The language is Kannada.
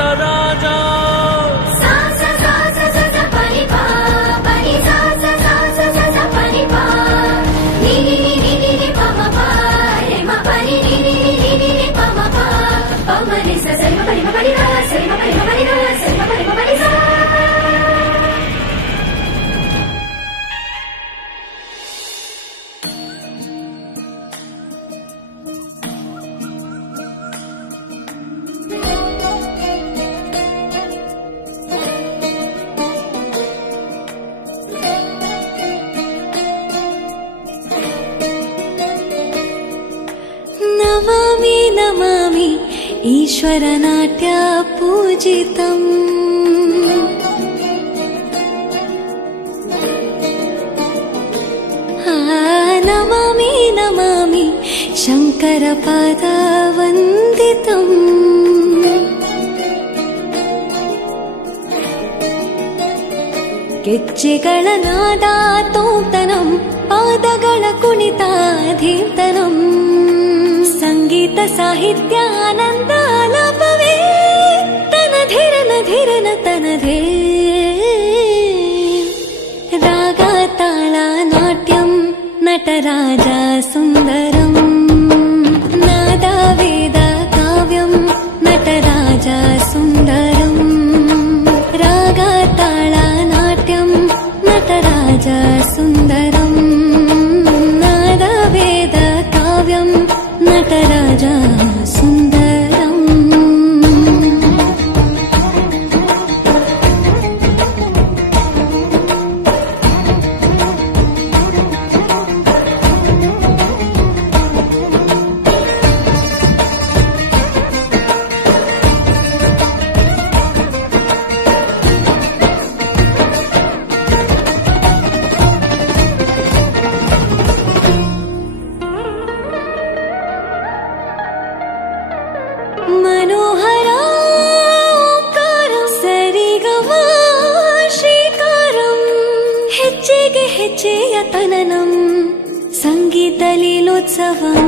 नटराजा नमामि नमामि ईश्वरनाट्य पूजितम् नमामि नमामि शङ्करपादवन्दितम् ಗೆಜ್ಜೆಗಳ ನಾದ ತೋಂತನಂ ಪಾದಗಳ ಕುಣಿತಾಧೀಂತನಂ ಸಂಗೀತ ಸಾಹಿತ್ಯ ಆನಂದ ಆಲಾಪವೇ ತನಧಿರನ ಧಿರನ ತನಧೇ ರಾಗ ತಾಳ ನಾಟ್ಯಂ ನಟರಾಜ ಸುಂದರಂ ನಾದ ವೇದ ಕಾವ್ಯಂ ನಟರಾಜ ಸುಂದರಂ ರಾಗ ತಾಳ ನಾಟ್ಯಂ ನಟರಾಜ ಸುಂದರಂ ನಾದ ವೇದ ಕಾವ್ಯಂ ನಟರಾಜ ಸುಂದರಂ मनोहरा ओंकारं सरिगम श्रीकारं ಹೆಜ್ಜೆಗೆ ಹೆಜ್ಜೆಯ ತನನಂ ಸಂಗೀತ ಲೀಲೋತ್ಸವಂ